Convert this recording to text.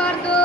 Pardo.